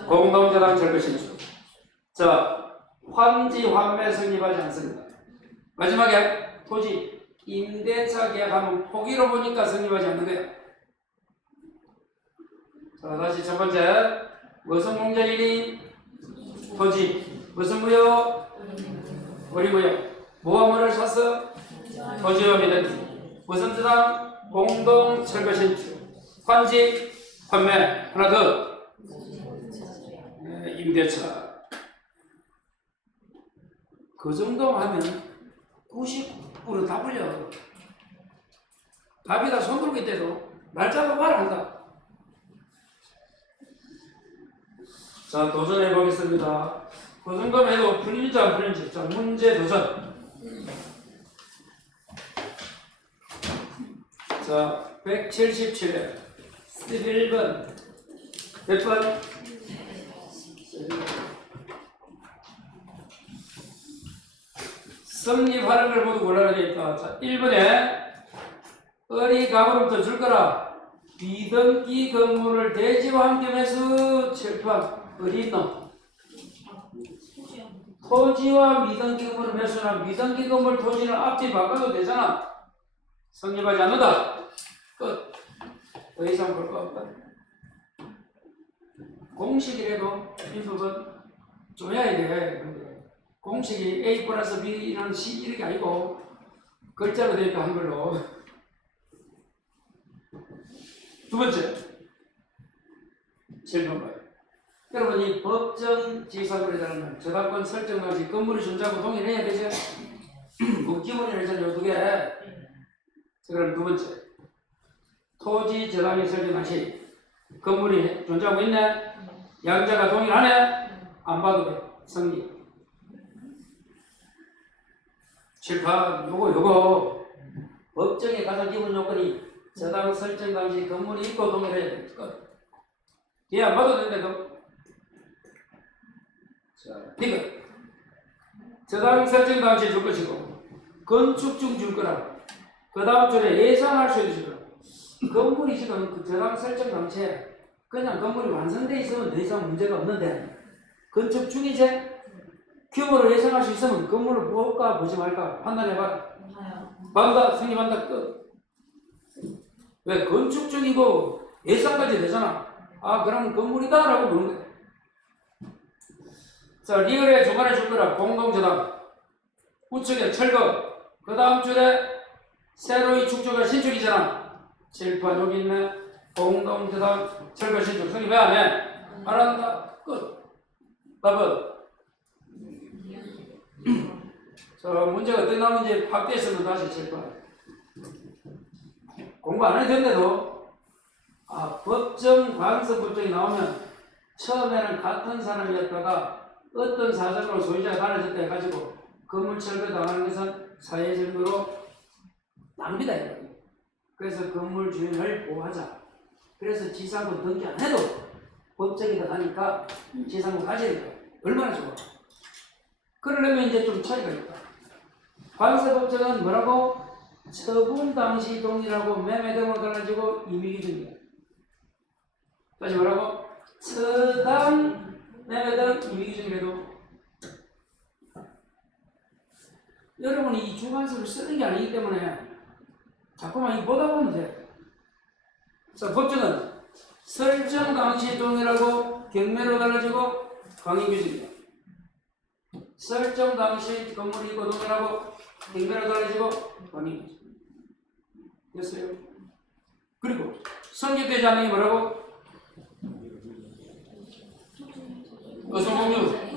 공동저당 철거 신축. 자, 환지 환매 성립하지 않습니다. 마지막에 토지 임대차 계약하면 포기로 보니까 성립하지 않는 거예요. 자, 다시 첫 번째 무슨 공자 1인 토지 무슨 무효? 우리 무효. 뭐와 뭐를 샀어? 토지와 미등기. 무슨 저당? 공동 철거 신축. 환지 환매. 하나 더. 임대차. 그 정도 하면 99% 다 불려. 답이다 손 들고 있대도 날짜가 말한다. 자, 도전해 보겠습니다. 그 정도면 해도 풀리는지 안 풀리는지. 자, 문제 도전. 자, 177회 11번 몇 번? 성립하는 걸 모두 골라야 되겠다. 자, 1번에 어리 가구로부터 줄 거라. 미등기 건물을 대지와 함께 매수 철판 어디 있노? 토지와 미등기 건물을 매수나 미등기 건물 토지는 앞뒤 바꿔도 되잖아. 성립하지 않는다. 끝. 더 이상 볼 거 없다. 공식이라도 이 부분 줘야 돼. 공식이 A 플러스 B는 C 이렇게 아니고 글자로 되니까 한글로. 두 번째 7번 봐요. 여러분 이 법정 지사구에 따르면 저당권 설정까지 건물이 존재하고 동일해야 되죠? 뭐 기본이라잖아요. 두 개. 자, 그럼 두 번째 토지 저당의 설정 당시 건물이 존재하고 있네. 양자가 동일하네. 안 봐도 돼. 성립. 7, 8 요거 법정의 가장 기본 요건이 저당 설정 당시 건물이 있고 동일해야 돼. 끝. 얘 안 봐도 된대. 자, 이거 저당 설정 당시 줄 것이고 건축 중 줄 거라. 그 다음 줄에 예상할 수 있을 거라. 건물이 지금 그 저당 설정 당시에 그냥 건물이 완성돼 있으면 더 이상 문제가 없는데 건축 중이제 규모를 예상할 수 있으면 건물을 볼까 보지 말까 판단해봐라. 반다 승인한다 끝. 왜 건축 중이고 예상까지 되잖아. 아 그럼 건물이다 라고 보는 거야. 자 리얼에 중간에 줄 거라. 공동저당 우측에 철거. 그 다음 줄에 새로이 축조가 신축이잖아. 7, 8 여기 있네. 공동저당 철거 신축. 승인 왜 안 해? 안 한다 끝. 답은 자 문제가 어떻게 나오는지 확대했으면 다시 칠 거야. 공부 안 해도 된대도 법정 관서 법정이 나오면 처음에는 같은 사람이었다가 어떤 사정으로 소유자가 달라졌다 해가지고 건물 철거 당하는 것은 사회적으로 낭비다 이거야. 그래서 건물 주인을 보호하자. 그래서 지상권 등기 안 해도 법정이다 하니까 지상권 가져야 돼. 얼마나 좋아. 그러려면 이제 좀 차이가 있다. 관세법정은 뭐라고? 처분 당시 동일하고 매매 등으로 달라지고 임의기준이야. 다시 뭐라고? 처당 매매 등 임의기준이라도 여러분이 이 주관서를 쓰는 게 아니기 때문에 자꾸만 이 보다 보면 돼. 자, 법정은 설정 당시 동일하고 경매로 달라지고 강행기준이야. 설정 당시 건물이 있고 동일하고 경매로 달라지고 강행기준. 됐어요? 그리고 성립되지 않는 게 뭐라고? 어성공유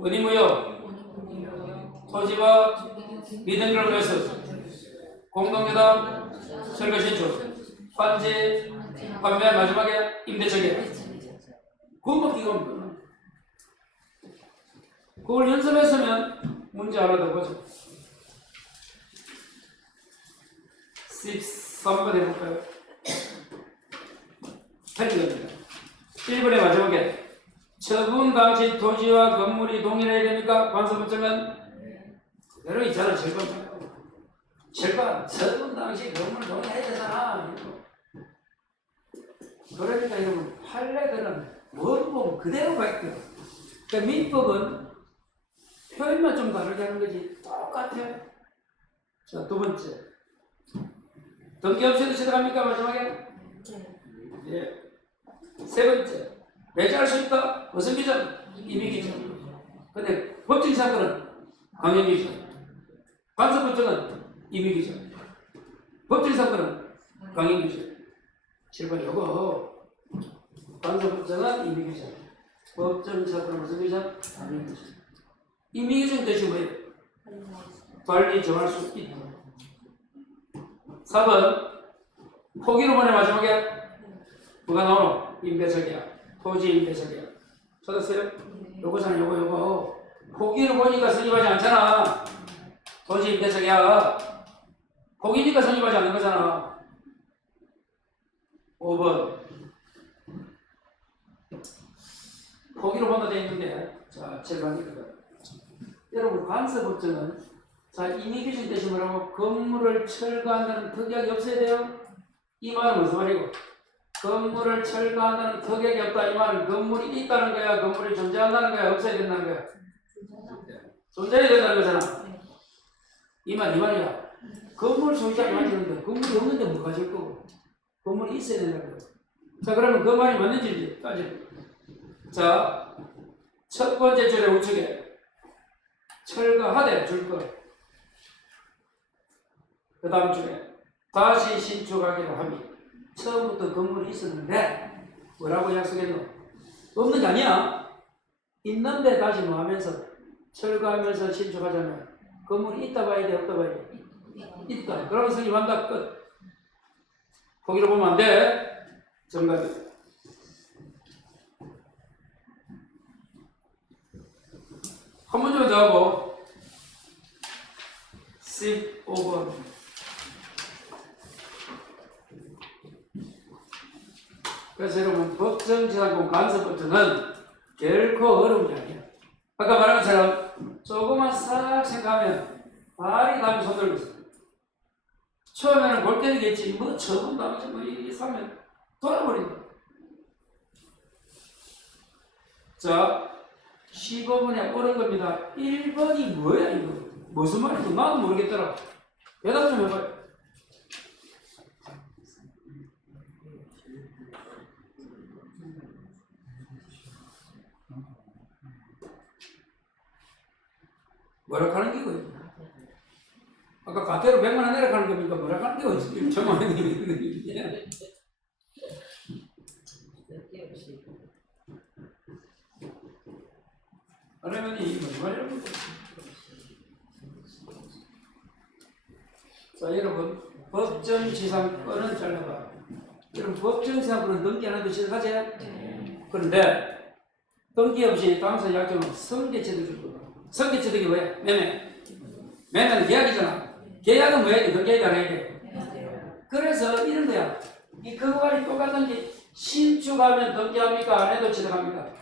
어디 무효 토지와 미등기를 위해서 공동여당 철거 신축 관제 판매 마지막에 임대차계 그것만 기본 그걸 연습했으면 문제 하나 더 보죠. 13번 해볼까요? 해주겠습니다. 1번의 마지막에 처분 당시 토지와 건물이 동일해야 됩니까? 관서법정은 그대로 있잖아. 절반 처분 당시 건물 동일해야 되잖아. 그러니까 이러면 판례들은 뭘 보면 그대로 가있거든. 그러니까 민법은 표현만 좀 다르게 하는 거지 똑같아. 자, 두 번째 등기 없이도 시작합니까? 마지막에? 예. 세 번째 배제할 수 있다. 무슨 기준? 임의기준. 근데 법정 사건은 강행기준. 관서법정은 임의기준. 법정 사건은 강행기준. 7번 요거 관서법정은 임의기준. 법정 사건은 무슨 기준? 강행기준. 임의기준 뜻이 뭐예요? 빨리 정할 수 있다. 4번 포기로 보내 마지막에 뭐가 나오노? 임대설계야. 토지 임대설계야. 찾았어요? 요거잖아. 요거 포기로 보니까 성립하지 않잖아. 토지 임대설계야. 포기니까 성립하지 않는 거잖아. 5번 포기로 본다 되어 있는데 자 7번이거든. 여러분 관서법정은 자, 임의기준 뜻이 뭐라고? 건물을 철거한다는 특약이 없어야 돼요? 이 말은 무슨 말이고? 건물을 철거한다는 특약이 없다. 이 말은 건물이 있다는 거야? 건물이 존재한다는 거야? 없어야 된다는 거야? 존재해야 된다는 거잖아. 이 말이야. 건물 소유자가 가지는데 건물이 없는데 못 가질 거고 건물이 있어야 된다는 거야. 자, 그러면 그 말이 맞는지 따져. 자, 첫 번째 줄에 우측에 철거하되 줄 거. 그 다음 주에 다시 신축하기로 합니다. 처음부터 건물이 있었는데 뭐라고 약속했노? 없는 게 아니야. 있는데 다시 뭐 하면서 철거하면서 신축하자면 건물이 있다 봐야 돼? 없다 봐야 돼? 있다. 그러면 성립한다. 끝. 거기로 보면 안 돼. 정답이. 한 문제만 더 하고 15번. 그래서 여러분 법정지상권 간섭부터는 결코 어려운 게 아니야. 아까 말한 것처럼 조금만 싹 생각하면 발이 감이 손들고 있어. 처음에는 골 때리겠지. 뭐 저분 남자 뭐 이렇게 하면 돌아버린다. 자, 15분에 옳은 겁니다. 1번이 뭐야 이거? 무슨 말인지 나도 모르겠더라. 대답 좀 해봐요. 뭐라 하는 게 뭐야? 아까 가태로 100만 원 내려가는 겁니까? 뭐라 하는 게 어디? 1천만 원이 있는 게. 그러면 이 무슨 말이라고? 자, 여러분 법정지상권은 잘라봐. 여러분 법정지상권은 등기 안 해도 시작하세요. 그런데 등기 없이 당사 약정은 성계취득 줄 거다. 성계취득이 뭐야? 매매는 계약이잖아. 계약은 뭐야? 등기해야 돼, 안 해야 돼? 그래서 이런 거야. 이 그거와 똑같은 게 신축하면 등기합니까? 안 해도 취득합니까?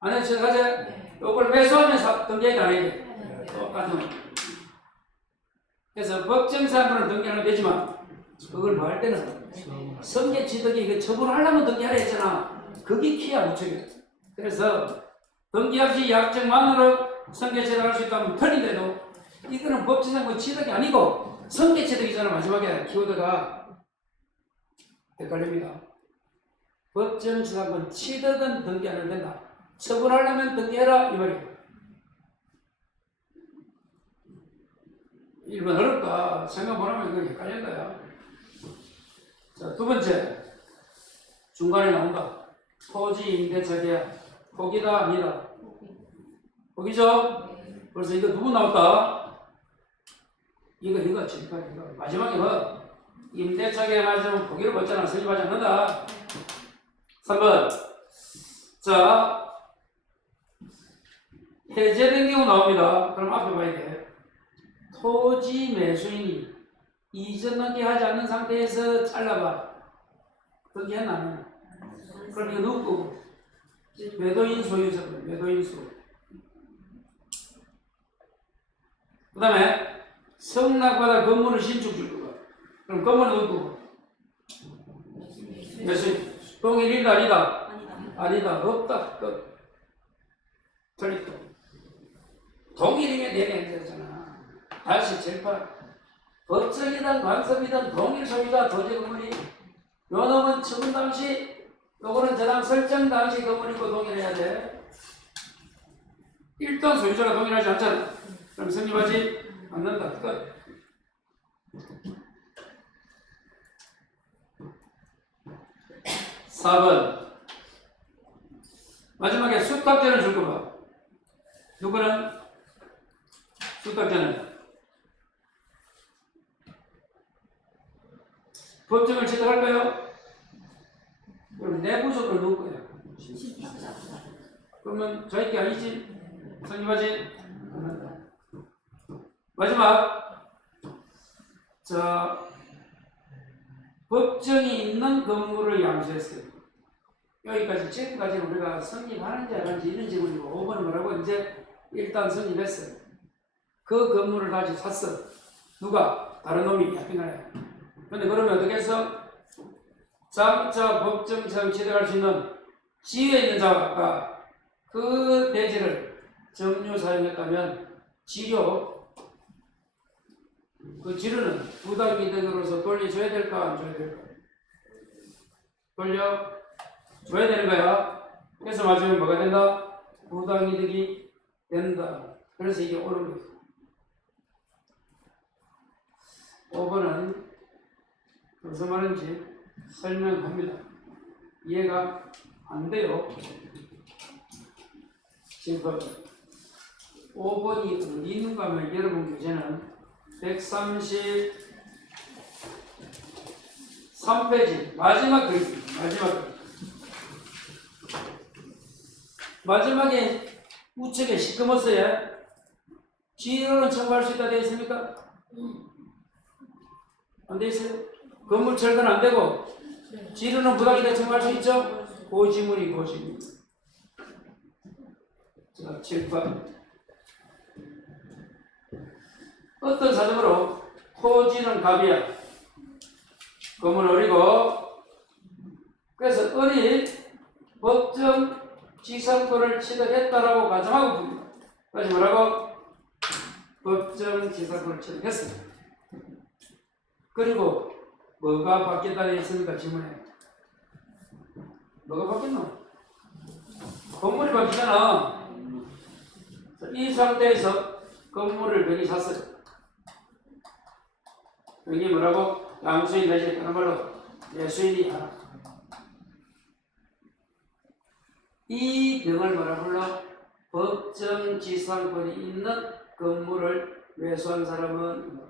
안 해도 취득하세요? 이걸 매수하면 등기해야 돼, 안 해야 돼? 똑같은 거. 그래서 법정상권은 등기하면 되지만 그걸 뭐 할 때는 성계취득이 그 처분하려면 등기하라 했잖아. 그게 키야 우측이야. 그래서 등기 없이 약정만으로 성계취득할 수 있다면 틀린데도 이거는 법정상권 취득이 아니고 성계취득이잖아. 마지막에 키워드가 헷갈립니다. 법정지상권 취득은 등기 안 해도 된다. 처분하려면 등기해라 이 말이에요. 1번 어렵다. 생각 못하면 이거 헷갈릴 거야. 자, 두 번째. 중간에 나온다. 토지 임대차 계약. 포기다, 아니다. 포기죠? 벌써 이거 두 번 나왔다. 이거, 마지막에 뭐? 임대차 계약 맞으면 포기를 받잖아. 설립하지 않는다. 3번. 자, 해제된 경우 나옵니다. 그럼 앞에 봐야 돼. 토지 매수인이 이전 등기하지 않는 상태에서 잘라봐. 등기했나? 그럼 이거 누구? 매도인 소유자들, 매도인 소. 그 다음에 성낙받아 건물을 신축 줄 거야. 그럼 건물은 누구? 매수인. 동일이다 아니다? 아니다. 없다. 끝. 틀렸다. 동일이면 내내 되잖아. 다시 재판. 법정이든 간섭이든 동일 소유자 토지 건물이 요 놈은 처분 당시 요거는 저당 설정 당시 건물이고 동일해야 돼. 일단 소유자가 동일하지 않잖아. 그럼 성립하지 않는다. 끝. (4번) 마지막에 수탁자는 줄 거봐. 누구는? 수탁자는 법정을 취득할까요? 그럼 내부적으로 누구 거야? 그러면 저희께 아니지? 성립하지? 마지막. 자, 법정이 있는 건물을 양수했어요. 여기까지, 지금까지는 우리가 성립하는지 안 하는지 이런 질문이고, 5번은 뭐라고? 이제 일단 성립했어요. 그 건물을 다시 샀어. 누가? 다른 놈이 약행하네. 근데 그러면 어떻게 해서 장차 법정처럼 취득할 수 있는 지위에 있는 자가 그 대지를 점유 사용했다면 지료, 그 지료는 부당이득으로서 돌려줘야 될까 안 줘야 될까? 돌려줘야 되는 거야. 그래서 마지막에 뭐가 된다? 부당이득이 된다. 그래서 이게 옳은 거야. 5번은 무슨 말인지 설명합니다. 이해가 안 돼요. 지금 5번이 어디 있는가 하면 여러분 교재는 130 3페이지 마지막 글 마지막에 우측에 시커먼스에 지로는 청구할 수 있다 되어 있습니까? 안 되어 있어요? 건물 철거는 안 되고 지로는 부당이다 청구할 수 있죠? 고지물이 고지물. 자, 7번. 어떤 사정으로 토지는 갑이야. 건물 어리고 그래서 을이 법정 지상권을 취득했다라고 가정하고 봅니다. 다시 뭐라고? 법정 지상권을 취득했습니다. 그리고 뭐가 바뀌었다 되어 있습니까? 질문에 뭐가 바뀌었노? 건물이 바뀌잖아. 이 상태에서 건물을 병이 샀어요. 병이 뭐라고? 양수인 내지 다른 말로 내수인이 하나. 이 병을 뭐라 불러? 법정 지상권이 있는 건물을 매수한 사람은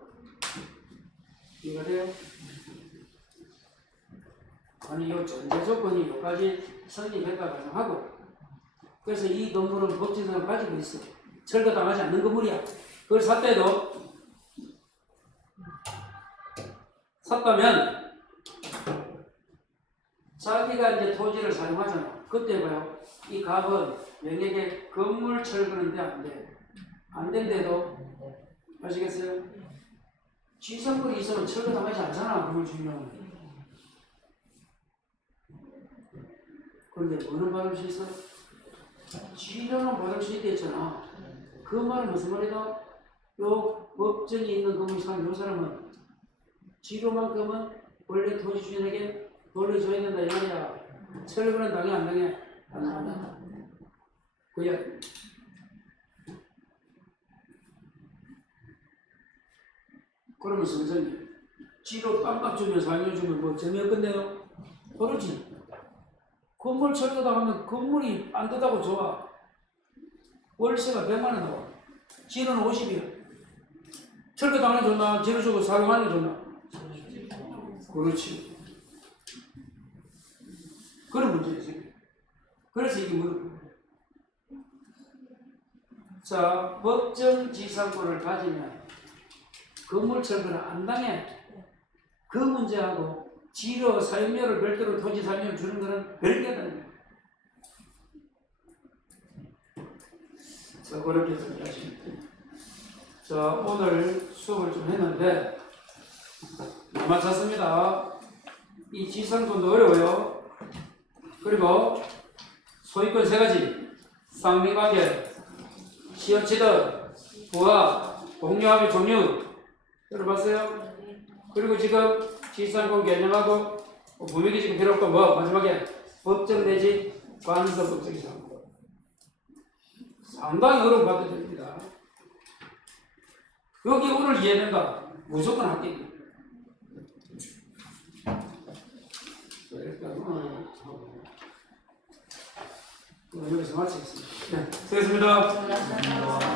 이거래요. 아니 이 전제 조건이 여기까지 성립했다 가정하고 그래서 이 건물은 법정을 가지고 있어. 철거당하지 않는 건물이야. 그걸 샀대도 샀다면 자기가 이제 토지를 사용하잖아. 그때 봐요. 이 갑은 명예계 건물 철거는데 안 돼. 안 된대도 아시겠어요? 지상권이 있으면 철거당하지 않잖아. 건물 주인은. 그런데 뭐는 받을 수 있어? 지료는 받을 수 있댔잖아. 그 말은 무슨 말이다? 요 법정이 있는 건물 사는 요 사람은 지료만큼은 원래 토지 주인에게 돌려줘야 된다 이 말이야. 철거는 당해 안 당해? 안 당한다. 그야. 그러면 선생님 지료 깜빡 주면서 알려주면 뭐 재미없겠네요? 그러지. 건물 철거당하면 건물이 안 된다고 좋아. 월세가 100만 원 나와. 지료는 50이야. 철거당하는 게 좋나? 지료 주고 사용하는 게 좋나? 그렇지. 그런 문제지. 그래서 이게 뭐? 자, 법정 지상권을 가지면 건물 철거는 안 당해. 그 문제하고 지료 사용료를 별도로 토지 사용료를 주는 것은 별개다. 자, 그렇게 생각하시면 돼요. 자, 오늘 수업을 좀 했는데 못 맞췄습니다. 이 지상권도 어려워요. 그리고 소유권 세 가지, 쌍미관계, 시효취득, 부합, 공유합의 종류 들어봤어요? 그리고 지금 지상권 개념하고 분명히 지금 필요 없고 뭐 마지막에 법정 내지 관서 법정이죠. 상당히 어려운 과제들입니다. 여기 오늘 이해된다. 무조건 합격이에요. 일단 오늘 여기서 마치겠습니다. 네, 수고했습니다.